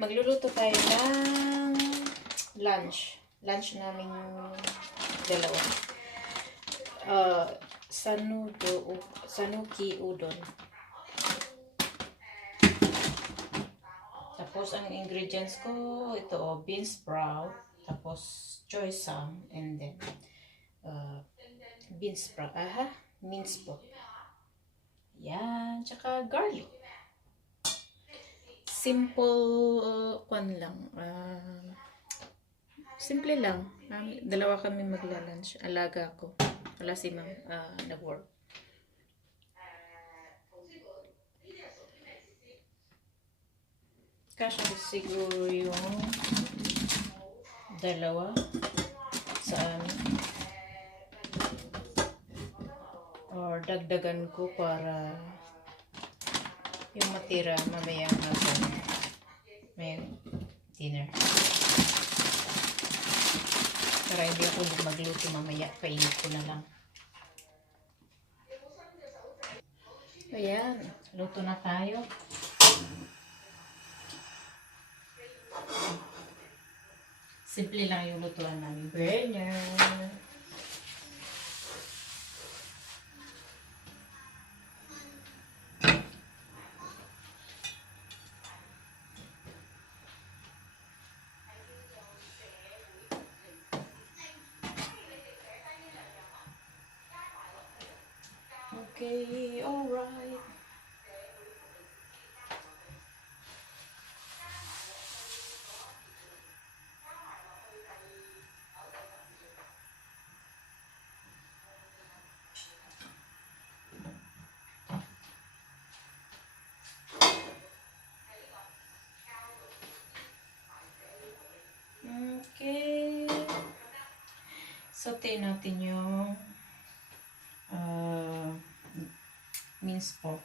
Magluluto tayo ng lunch. Lunch naming dalawa. Sanuki udon. Tapos ang ingredients ko, ito bean sprout, tapos choy sam, and then bean sprout, mince po. Yan, tsaka garlic. Simple, simple lang. Dalawa kami magla-lunch. Alaga ko. Wala si ma'am, nag-work. Kasya siguro yung dalawa sa amin. Or dagdagan ko para yung matira mamaya may dinner. Para hindi ako magluto mamaya, painit ko na lang. Ayan, luto na tayo. Simple lang yung lutuan namin. Burner. Okay, alright. Okay. Saute natin yung mince pork.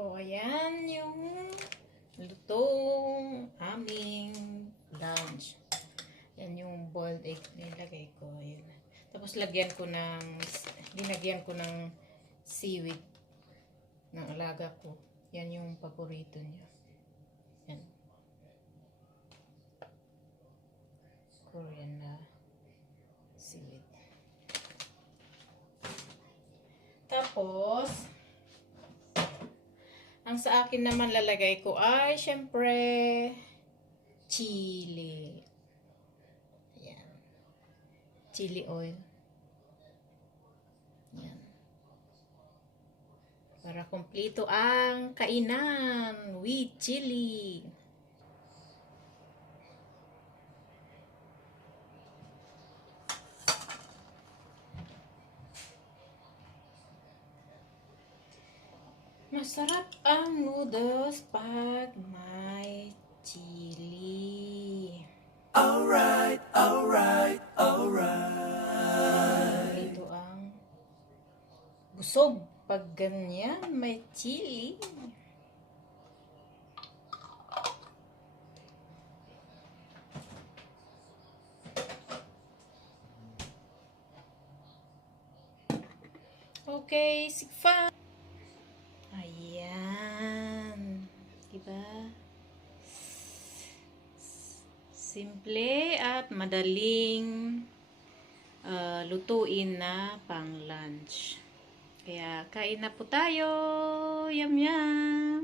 O, ayan yung lutong aming lunch. Yan yung boiled egg nilagay ko. Ayan. Tapos dinagyan ko ng seaweed ng alaga ko. Yan yung paborito niya. Yan. Korean na seaweed. Tapos, ang sa akin naman lalagay ko ay, syempre, chili. Ayan. Chili oil. Ayan. Para kumpleto ang kainan with chili. Masarap ang noodles pag may chili. Alright. Ito ang busog pag ganyan may chili. Okay, sikfa. Ayan. Diba? Simple at madaling lutuin na pang lunch. Kaya kain na po tayo. Yum yum.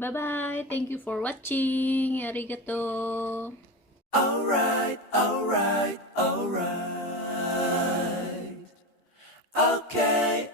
Bye-bye. Thank you for watching. Arigato. Alright. Okay.